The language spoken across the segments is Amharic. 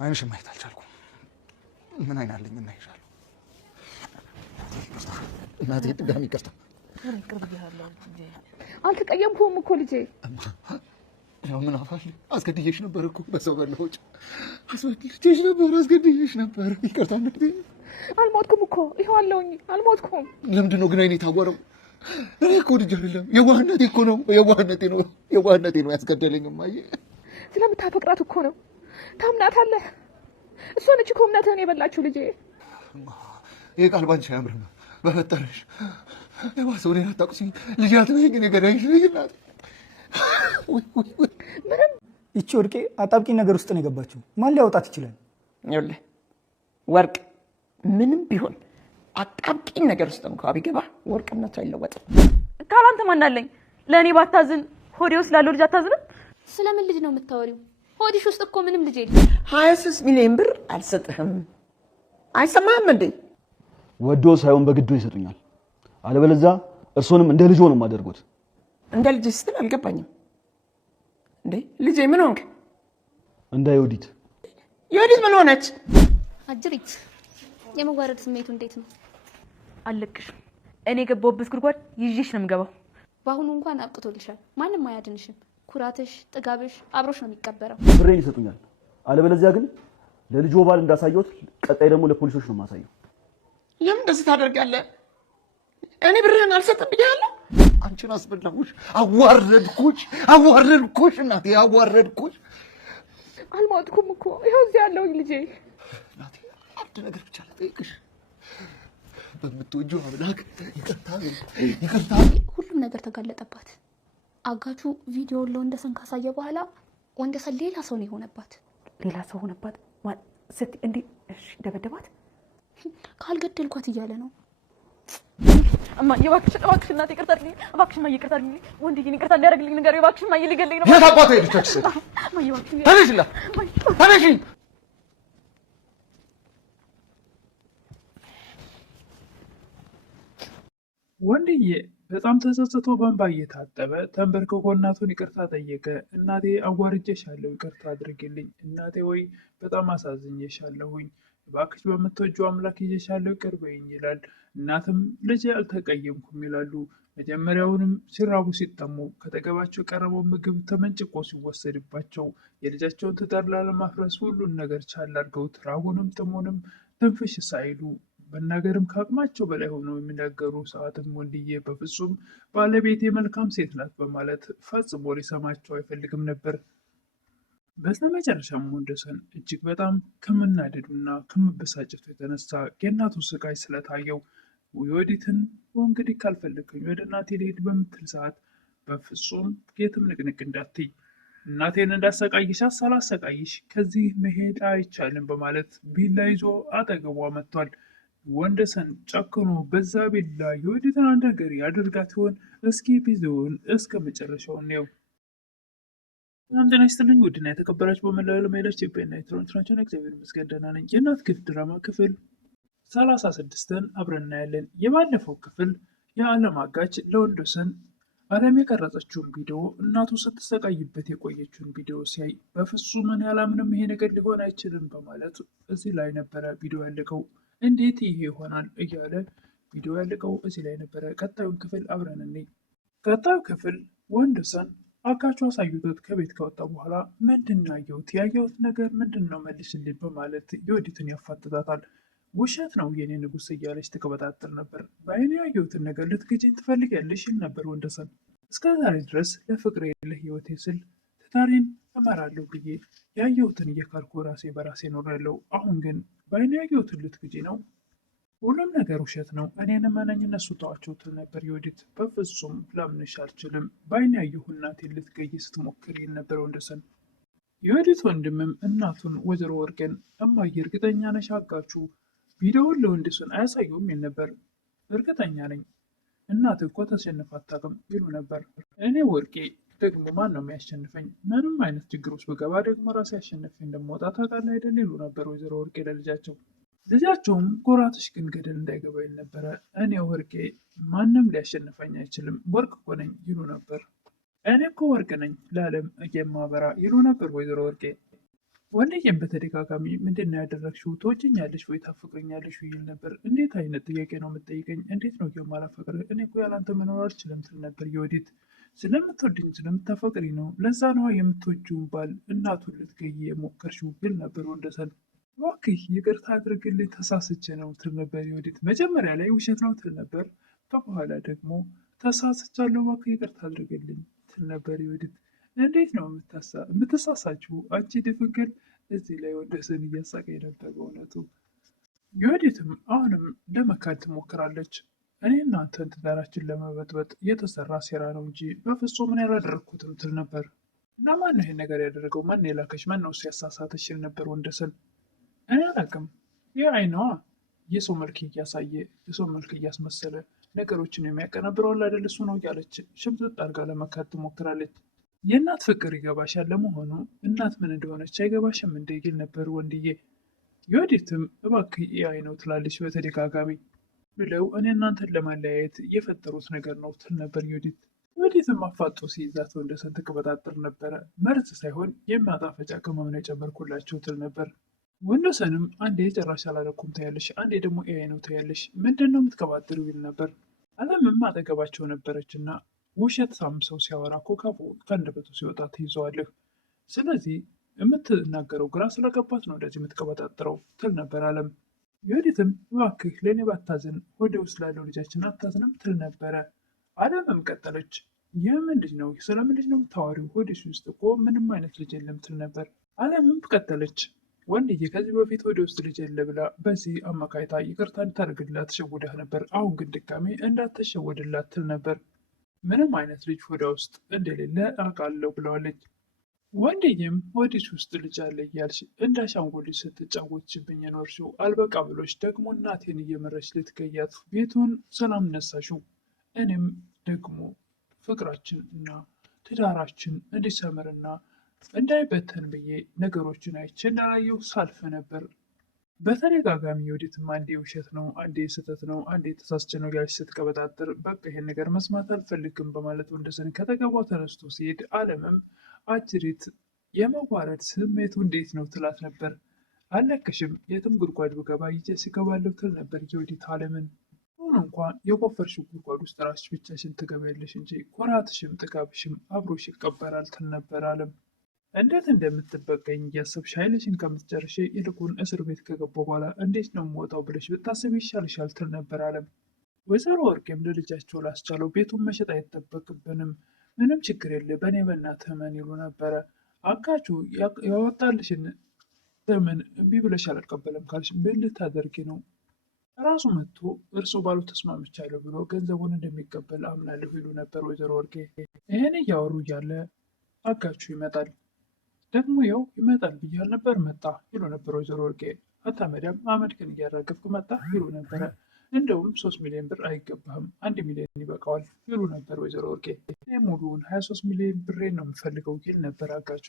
አይንሽ ማየት አልቻልኩም። ምን አይን አለኝ እና ይሻል እናቴ ድጋሚ ይቅርታ። አልተቀየምኩም እኮ ልጄ። ያው ምን አፋሽ አስገድዬሽ ነበር እኮ በሰው በለውጭ አስገድዬሽ ነበር። ይቅርታ እናቴ። አልሞትኩም እኮ ይኸው አለሁኝ። አልሞትኩም። ለምንድን ነው ግን አይኔ ታወረው? እኔ እኮ ልጅ አይደለም የዋህነቴ እኮ ነው። የዋህነቴ ነው ያስገደለኝ። እማዬ ስለምታፈቅራት እኮ ነው። ታምናታለህ። እሷ ነች እኮ እምነትህን የበላችሁ ልጄ። ይሄ ቃል ባንቺ አያምርም። በፈጠረሽ የባሰው እኔን አታውቅሽኝ። ልጅ አትበይኝ። እኔ ገዳይሽ ነኝ እናቴ። ምንም ይቺ ወርቄ አጣብቂኝ ነገር ውስጥ ነው የገባችው። ማን ሊያወጣት ይችላል? ይኸውልህ ወርቅ ምንም ቢሆን አጣብቂኝ ነገር ውስጥ እንኳን ቢገባ ወርቅነቱ አይለወጥም። ካላንተ ማን አለኝ? ለእኔ ባታዝን ሆዴ ውስጥ ላለው ልጅ አታዝንም? ስለምን ልጅ ነው የምታወሪው? ሆዲሽ ውስጥ እኮ ምንም ልጅ የለም። 26 ሚሊዮን ብር አልሰጥህም። አይሰማህም እንዴ? ወዶ ሳይሆን በግዶ ይሰጡኛል። አለበለዚያ እርሶንም እንደ ልጅ ነው የማደርጉት። እንደ ልጅ ስትል አልገባኝም። እንዴ ልጄ ምን ሆንክ? እንደ ዮዲት። ዮዲት ምን ሆነች? አጅሪት የመዋረድ ስሜቱ እንዴት ነው? አልለቅሽም። እኔ የገባሁበት ጉድጓድ ይዤሽ ነው የምገባው። በአሁኑ እንኳን አብቅቶልሻል። ማንም አያድንሽም። ኩራትሽ፣ ጥጋብሽ አብሮሽ ነው የሚቀበረው። ብሬን ይሰጡኛል። አለበለዚያ ግን ለልጆ ባል እንዳሳየሁት ቀጣይ ደግሞ ለፖሊሶች ነው የማሳየው። ለምን እንደዚህ ታደርጋለህ? እኔ ብርህን አልሰጥም ብያለሁ። አንቺን አስበላሁሽ፣ አዋረድኩሽ እናቴ፣ አዋረድኩሽ። አልሞትኩም እኮ ይኸው እዚህ ያለሁኝ ልጄ። እናቴ አንድ ነገር ብቻ ልጠይቅሽ። በምትወጂው አምላክ ይቅርታ። ሁሉም ነገር ተጋለጠባት። አጋቹ ቪዲዮውን ለወንደሰን ካሳየ በኋላ ወንደሰን ሌላ ሰው ነው የሆነባት። ሌላ ሰው ሆነባት? ስት እንዴ? እሺ ደበደባት? ካልገደልኳት እያለ ነው። እማዬ እባክሽ እናቴ ይቅርታ አድርጊልኝ። እባክሽ እማዬ ይቅርታ አድርጊልኝ። ወንድዬን ይቅርታ እንዲያደርግልኝ ንገሪው እባክሽ እማዬ። ሊገለኝ ነው። የት አባቷ ሄደች? እማዬ እባክሽ ተነሽላ፣ ተነሽ። ወንድዬ በጣም ተጸጽቶ በእንባ እየታጠበ ተንበርክኮ እናቱን ይቅርታ ጠየቀ። እናቴ አዋርጄሻለሁ፣ ይቅርታ አድርግልኝ። እናቴ ወይ በጣም አሳዝኜሻለሁኝ፣ እባክሽ በምትወጂው አምላክ ይዤሻለሁ፣ ይቅር በይኝ ይላል። እናትም ልጄ አልተቀየምኩም ይላሉ። መጀመሪያውንም ሲራቡ ሲጠሙ ከተገባቸው የቀረበው ምግብ ተመንጭቆ ሲወሰድባቸው የልጃቸውን ትዳር ላለማፍረስ ሁሉን ነገር ቻል አድርገውት ራቡንም ጥሙንም ትንፍሽ ሳይሉ መናገርም ከአቅማቸው በላይ ሆነው የሚናገሩ ሰዓትም ወንድዬ በፍጹም ባለቤቴ መልካም ሴት ናት በማለት ፈጽሞ ሊሰማቸው አይፈልግም ነበር። በስተመጨረሻም ወንደሰን እጅግ በጣም ከመናደዱና ከመበሳጨቱ የተነሳ የእናቱ ስቃይ ስለታየው ዮዲትን እንግዲህ ካልፈለግከኝ ወደ እናቴ ልሄድ በምትል ሰዓት በፍጹም የትም ንቅንቅ እንዳትይ፣ እናቴን እንዳሰቃይሻት ሳላሰቃይሽ ከዚህ መሄድ አይቻልም በማለት ቢላ ይዞ አጠገቧ መጥቷል። ወንደሰን ጨክኖ በዛ ቢላ ዮዲትን አንድ ነገር ያደርጋት ይሆን? እስኪ ቪዲዮውን እስከ መጨረሻው ነው። ሰላም ጤና ይስጥልኝ ውድና የተከበራችሁ በመላው ዓለም ያላችሁ ኢትዮጵያና ኤርትራውያን ናችሁ። እግዚአብሔር ይመስገን ደህና ነኝ። የእናት ክፍል ድራማ ክፍል 36ን አብረን እናያለን። የባለፈው ክፍል የዓለም አጋች ለወንደሰን ዓለም የቀረጸችውን ቪዲዮ እናቱ ስትሰቃይበት የቆየችውን ቪዲዮ ሲያይ በፍጹም እኔ አላምንም፣ ይሄ ነገር ሊሆን አይችልም በማለት እዚህ ላይ ነበረ ቪዲዮ ያለቀው። እንዴት ይሄ ይሆናል እያለ ቪዲዮ ያለቀው እዚህ ላይ ነበረ። ቀጣዩን ክፍል አብረን እንይ። ቀጣዩ ክፍል ወንደሰን አጋቹ አሳይቶት ከቤት ከወጣ በኋላ ምንድን ያየሁት ነገር ምንድን ነው መልስልኝ በማለት ዮዲትን ያፋጥጣታል። ውሸት ነው የኔ ንጉሥ እያለች ትቀበጣጥር ነበር። በአይኔ ያየሁትን ነገር ልትገጭኝ ትፈልጊያለሽ ይል ነበር ወንደሰን። እስከ ዛሬ ድረስ ለፍቅሬ ለህይወቴ ስል ትዳሬን እመራለሁ ብዬ ያየሁትን እየካድኩ ራሴ በራሴ ኖሬያለሁ። አሁን ግን በአይኔ ያየሁትን ልትገጪ ነው? ሁሉም ነገር ውሸት ነው፣ እኔን እመነኝ፣ እነሱ ተዋቸው ትል ነበር ዮዲት። በፍጹም ላምንሽ አልችልም፣ በአይኔ ያየሁ እናቴን ልትገይ ስትሞክር ይል ነበር ወንደሰን። ዮዲት ወንድምም እናቱን ወይዘሮ ወርቅን እማዬ እርግጠኛ ነሽ አጋቹ ቪዲዮውን ለወንደሰን አያሳዩም ይል ነበር። እርግጠኛ ነኝ፣ እናት እኮ ተሸንፋ አታውቅም ይሉ ነበር። እኔ ወርቄ ደግሞ ማን ነው የሚያሸንፈኝ? ምንም አይነት ችግር ውስጥ ብገባ ደግሞ ራሴ አሸንፌ እንደምወጣ ታውቃለህ አይደል ይሉ ነበር ወይዘሮ ወርቄ ለልጃቸው። ልጃቸውም ኩራትሽ ግን ገደል እንዳይገባ ይል ነበረ። እኔ ወርቄ ማንም ሊያሸንፈኝ አይችልም፣ ወርቅ እኮ ነኝ ይሉ ነበር። እኔ እኮ ወርቅ ነኝ ለዓለም የማበራ ይሉ ነበር ወይዘሮ ወርቄ። ወንድዬም በተደጋጋሚ ምንድን ነው ያደረግሽው? ትወጂኛለሽ ወይ ታፈቅረኛለሽ ወይ ይል ነበር። እንዴት አይነት ጥያቄ ነው የምትጠይቀኝ? እንዴት ነው የማላፈቅርህ? እኔ እኮ ያላንተ መኖር አልችልም ትል ነበር የወዲት። ስለምትወድኝ ስለምታፈቅሪ ነው፣ ለዛ ነዋ የምትወጂውን ባል እናቱን ልትገይ የሞከርሽው ይል ነበር ወንደሰን። እባክህ ይቅርታ አድርግልኝ ተሳስቼ ነው ትል ነበር የወዲት። መጀመሪያ ላይ ውሸት ነው ትል ነበር፣ በኋላ ደግሞ ተሳስቻለሁ እባክህ ይቅርታ አድርግልኝ ትል ነበር የወዲት። እንዴት ነው የምትሳሳችው አንቺ ድፍግል? እዚህ ላይ ወንደሰን እያሳቀኝ ነበር በእውነቱ። የወዲትም አሁንም ለመካድ ትሞክራለች። እኔ እናንተን ትዳራችን ለመበጥበጥ የተሰራ ሴራ ነው እንጂ በፍጹም እኔ ያላደረግኩትም ትል ነበር። እና ማን ነው ይሄን ነገር ያደረገው? ማን የላከሽ? ማን ነው ሲያሳሳተሽ? ይል ነበር ወንደሰን። እኔ አላውቅም። ይህ አይነዋ የሰው መልክ እያሳየ የሰው መልክ እያስመሰለ ነገሮችን የሚያቀናብረው አለ አይደል? እሱ ነው እያለች ሽምጥጥ አድርጋ ለመካድ ትሞክራለች። የእናት ፍቅር ይገባሻል። ለመሆኑ እናት ምን እንደሆነች አይገባሽም እንደ ይል ነበር ወንድዬ። የወዲትም እባክህ ኤአይ ነው ትላለች በተደጋጋሚ ብለው እኔ እናንተን ለማለያየት የፈጠሩት ነገር ነው ትል ነበር የወዲት። የወዲትም አፋጦ ሲይዛት ወንደሰን ትቀበጣጠር ነበረ። መርዝ ሳይሆን የማጣፈጫ ቅመም ነው የጨመርኩላቸው ትል ነበር። ወንደሰንም አንዴ ጭራሽ አላረኩም ታያለሽ፣ አንዴ ደግሞ ኤአይ ነው ታያለሽ፣ ምንድን ነው የምትቀባጥሩ ይል ነበር። አለምም አጠገባቸው ነበረች እና ውሸት ሰው ሲያወራ እኮ ከአንደበቱ ሲወጣ ትይዘዋለህ። ስለዚህ የምትናገረው ግራ ስለገባት ነው እንደዚህ የምትቀበጣጥረው ትል ነበር አለም። የወዲትም እባክህ ለእኔ ባታዝን ወደ ውስጥ ላለው ልጃችን አታዝንም ትል ነበረ። አለምም ቀጠለች። የምን ልጅ ነው? ስለምን ልጅ ነው የምታወሪው? ሆድሽ ውስጥ እኮ ምንም አይነት ልጅ የለም ትል ነበር። አለምም ቀጠለች። ወንድዬ ከዚህ በፊት ወደ ውስጥ ልጅ የለ ብላ በዚህ አማካይታ ይቅርታ እንድታደርግላት ተሸውዳህ ነበር። አሁን ግን ድጋሜ እንዳትሸወድላት ትል ነበር። ምንም አይነት ልጅ ሆዷ ውስጥ እንደሌለ አውቃለሁ ብለዋለች። ወንድዬም ሆድሽ ውስጥ ልጅ አለ እያልሽ እንዳሻንጉሊት ስትጫወትሽብኝ የኖርሽው አልበቃ ብሎች ደግሞ እናቴን እየመረች ልትገያት ቤቱን ሰላም ነሳሽው። እኔም ደግሞ ፍቅራችን እና ትዳራችን እንዲሰምርና እንዳይበተን ብዬ ነገሮችን አይቼ እንዳላየሁ ሳልፍ ነበር። በተደጋጋሚ የወዲትም አንዴ ውሸት ነው፣ አንዴ ስህተት ነው፣ አንዴ ተሳስቼ ነው ያለች ስትቀበጣጥር፣ በቃ ይሄን ነገር መስማት አልፈልግም በማለት ወንደሰን ከተገባው ተነስቶ ሲሄድ አለምም አጅሪት የመዋረድ ስሜቱ እንዴት ነው ትላት ነበር። አለቅሽም የትም ጉድጓድ ብገባ ይዤ ሲገባለሁ ትል ነበር የወዲት አለምን። አሁን እንኳን የቆፈርሽው ጉድጓድ ውስጥ ራስሽ ብቻሽን ትገቢያለሽ እንጂ ኩራትሽም ጥጋብሽም አብሮሽ ይቀበራል ትል ነበር አለም። እንዴት እንደምትበቀኝ እያሰብሽ ኃይልሽን ከምትጨርሽ ይልቁን እስር ቤት ከገባሁ በኋላ እንዴት ነው የምወጣው ብለሽ ብታስብ ይሻልሻል ትል ነበር አለም። ወይዘሮ ወርቄም ለልጃቸው ላስቻለው ቤቱን መሸጥ አይጠበቅብንም፣ ምንም ችግር የለ በእኔ በእናትህ እመን ይሉ ነበረ። አጋቹ ያወጣልሽን ለምን እምቢ ብለሽ አልቀበለም ካልሽ ምን ልታደርጊ ነው? ራሱ መጥቶ እርሱ ባሉ ተስማምቻለሁ ብሎ ገንዘቡን እንደሚቀበል አምናለሁ ይሉ ነበር ወይዘሮ ወርቄ። ይህን እያወሩ እያለ አጋቹ ይመጣል። ደግሞ ያው ይመጣል ብያል ነበር መጣ ይሉ ነበር ወይዘሮ ወርቄ። አታመዳም አመድክን እያራገፍክ መጣ ይሉ ነበረ። እንደውም 3 ሚሊዮን ብር አይገባህም 1 ሚሊዮን ይበቃዋል ይሉ ነበር ወይዘሮ ወርቄ። ሙሉውን 23 ሚሊዮን ብሬን ነው የምፈልገው ይል ነበር አጋቹ።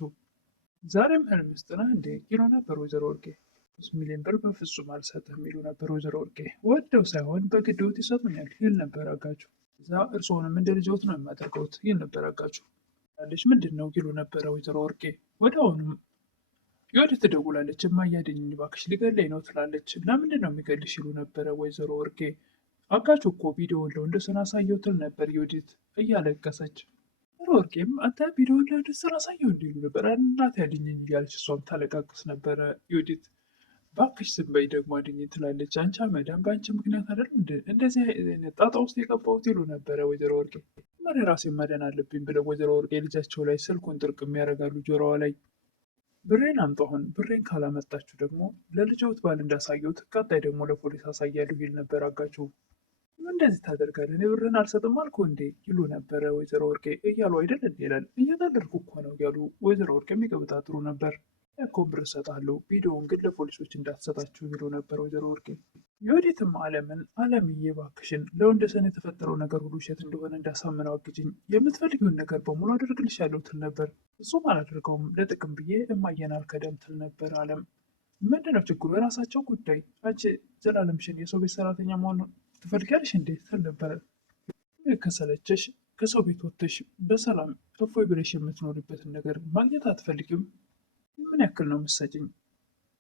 ዛሬም ህልም ውስጥ ነህ እንዴ ይሉ ነበር ወይዘሮ ወርቄ። 3 ሚሊዮን ብር በፍጹም አልሰጥህም ይሉ ነበር ወይዘሮ ወርቄ። ወደው ሳይሆን በግድዎት ይሰጡኛል ይል ነበር አጋቹ። እዛ እርስዎንም እንደ ልጅዎት ነው የማደርገውት ይል ነበር አጋቹ። ልጅ ምንድን ነው ይሉ ነበረ ወይዘሮ ወርቄ። ወዲያውኑም የወዲት ትደውላለች። እማዬ አድኝኝ እባክሽ ሊገለኝ ነው ትላለች። ለምንድን ነው የሚገልሽ ይሉ ነበረ ወይዘሮ ወርቄ። አጋቹ እኮ ቪዲዮውን ለወንደሰን አሳየው ትል ነበር የወዲት እያለቀሰች። ወይዘሮ ወርቄም አንተ ቪዲዮውን ለወንደሰን አሳየው እንዲሉ ነበር። እናቴ አድኝኝ እያለች እሷም ታለቃቅስ ነበረ የወዲት። እባክሽ ዝም በይ ደግሞ አድኝኝ ትላለች። አንቺ አመዳም በአንቺ ምክንያት አይደል እንደዚህ አይነት ጣጣ ውስጥ የገባሁት ይሉ ነበረ ወይዘሮ ወርቄ። መሪ ራሴን ማዳን አለብኝ ብለው ወይዘሮ ወርቄ ልጃቸው ላይ ስልኩን ጥርቅም ያደርጋሉ ጆሮዋ ላይ። ብሬን አምጡ፣ አሁን ብሬን ካላመጣችሁ ደግሞ ለልጆት ባል እንዳሳየሁት ቀጣይ ደግሞ ለፖሊስ አሳያለሁ ይል ነበር አጋቹ። እንደዚህ ታደርጋለህ? እኔ ብሬን አልሰጥም አልኩ እንዴ ይሉ ነበረ ወይዘሮ ወርቄ። እያሉ አይደል እንዴ ይላል። እየታደርኩ እኮ ነው እያሉ ወይዘሮ ወርቄ የሚቀበጣጥሩ ነበር። እኮ ብር እሰጥሃለሁ ቪዲዮውን ግን ለፖሊሶች እንዳትሰጣችሁ ይሉ ነበር ወይዘሮ ወርቄ። የወዲትም አለምን አለምዬ እባክሽን ለወንደሰን የተፈጠረው ነገር ሁሉ ውሸት እንደሆነ እንዳሳምነው አግጅኝ፣ የምትፈልጊውን ነገር በሙሉ አደርግልሻለሁ ትል ነበር። እሱም አላደርገውም ለጥቅም ብዬ እማዬን አልከዳም ትል ነበር አለም። ምንድነው ችግሩ? የራሳቸው ጉዳይ። አንቺ ዘላለምሽን የሰው ቤት ሰራተኛ መሆን ትፈልጊያለሽ እንዴ ትል ነበረ። ከሰለቸሽ ከሰው ቤት ወጥተሽ በሰላም እፎይ ብለሽ የምትኖርበትን ነገር ማግኘት አትፈልጊም? ምን ያክል ነው የምትሰጪኝ?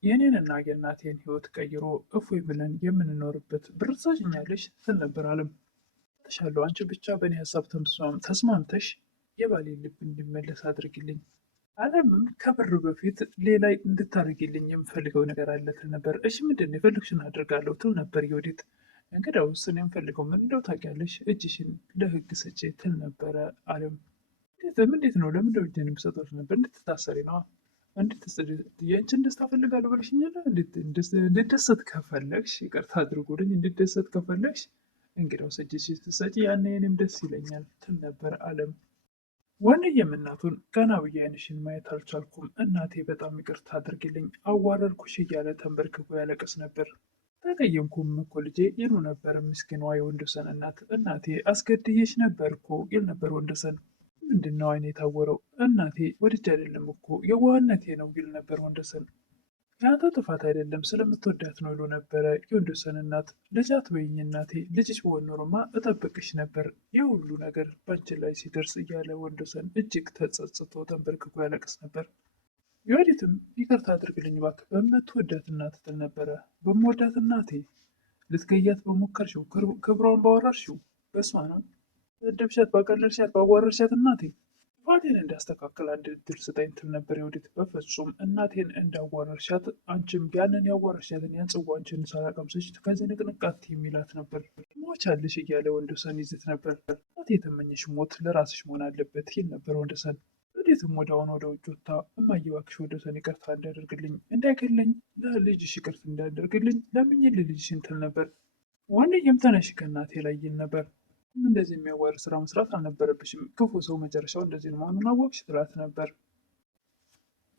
የእኔንና የእናቴን ህይወት ቀይሮ እፎይ ብለን የምንኖርበት ብር ትሰጪኛለሽ ትል ነበር አለም። ተሻለው አንቺ ብቻ በእኔ ሀሳብ ተስማምተሽ የባሌን ልብ እንዲመለስ አድርጊልኝ። አለምም ከብር በፊት ሌላ እንድታደርጊልኝ የምፈልገው ነገር አለ ትል ነበር። እሺ ምንድን የፈለግሽን አድርጋለሁ ትል ነበር የወዲት። እንግዲያውስ እኔ የምፈልገው ምን እንደው ታውቂያለሽ፣ እጅሽን ለህግ ስጪ ትል ነበረ አለም። እንዴት ነው ለምንድነው እጄን የምሰጠው ነበር? እንድትታሰሪ ነዋ። የአንቺን ደስታ ፈልጋለሁ ብለሽኛል። እንድደሰት ከፈለግሽ ይቅርታ አድርጉልኝ፣ እንድደሰት ከፈለግሽ እንግዲያውስ እጅሽን ስትሰጪ ያኔ እኔም ደስ ይለኛል ትል ነበር አለም። ወንድዬም እናቱን ገና ብዬ ዓይንሽን ማየት አልቻልኩም፣ እናቴ በጣም ይቅርታ አድርግልኝ፣ አዋረድኩሽ እያለ ተንበርክኮ ያለቅስ ነበር። ተቀየምኩም እኮ ልጄ ይሉ ነበር ምስኪኗ የወንዶሰን እናት። እናቴ አስገድዬሽ ነበር እኮ ይል ነበር ወንዶሰን። ምንድን ነው ዓይኔ የታወረው? እናቴ ወድጄ አይደለም እኮ የዋህነቴ ነው ይል ነበር ወንዶሰን። የአንተ ጥፋት አይደለም ስለምትወዳት ነው ይሉ ነበረ የወንዶሰን እናት። ልጅ አትበይኝ እናቴ፣ ልጅሽ በሆን ኖሮማ እጠብቅሽ ነበር የሁሉ ነገር ባንቺ ላይ ሲደርስ እያለ ወንዶሰን እጅግ ተጸጽቶ ተንበርክኮ ያለቅስ ነበር። የወዲትም ይቅርታ አድርግልኝ እባክህ በምትወዳት እናት ትል ነበረ። በምወዳት እናቴ ልትገያት በሞከርሽው ክብሯን ባወራርሽው በሷ ነው ደብሻት፣ ባቀለልሻት፣ ባዋረርሻት እናቴ ጥፋቴን እንዳስተካከል አንድ እድል ስጠኝ ትል ነበር የወዲት። በፍጹም እናቴን እንዳዋረርሻት አንቺም ያንን ያዋረርሻትን ያን ጽዋ አንቺን ሳላቀምሰሽ ከዚህ ንቅንቃት የሚላት ነበር። ሞቻልሽ እያለ ወንዶሰን ይዝት ነበር። እናቴ የተመኘሽ ሞት ለራስሽ መሆን አለበት ይል ነበር ወንዶሰን። ወዴትም ወዲያውኑ ወደ ውጭ ወጥታ እማዬ እባክሽ ወንዶሰን ይቅርታ እንዳያደርግልኝ፣ እንዳይገለኝ፣ ለልጅሽ ይቅርታ እንዳያደርግልኝ ለምኝል ልጅሽን ትል ነበር። ወንድዬም ተነሽ ከእናቴ ላይ ይል ነበር። እንደዚህ የሚያዋር ስራ መስራት አልነበረብሽም፣ ክፉ ሰው መጨረሻው እንደዚህ መሆኑን አወቅሽ ትላት ነበር።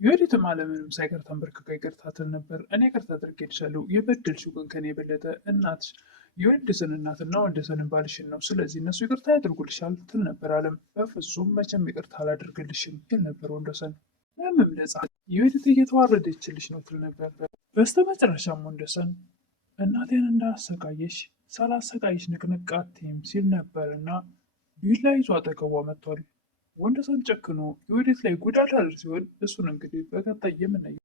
የወዲትም አለምንም ሳይቀር ተንበርክካ ይቅርታ ትል ነበር። እኔ ይቅርታ አድርጌልሻለሁ፣ የበደልሽው ግን ከኔ የበለጠ እናትሽ የወንዶሰን እናትና ወንዶሰንን ባልሽን ነው። ስለዚህ እነሱ ይቅርታ ያደርጉልሻል ትል ነበር አለም። በፍጹም መቼም ይቅርታ አላደርግልሽም ይል ነበር ወንዶሰን። ለምም ነጻ የወዲት እየተዋረደችልሽ ነው ትል ነበር። በስተመጨረሻም ወንዶሰን እናቴን እንዳሰቃየሽ ሳላሰቃይሽ ንቅንቅ አትይም ሲል ነበርና ቢላ ይዞ አጠገቧ መጥቷል። ወንዶሰን ጨክኖ የወዲት ላይ ጉዳት አድርስ ሲሆን እሱን እንግዲህ በቀጣይ የምናየው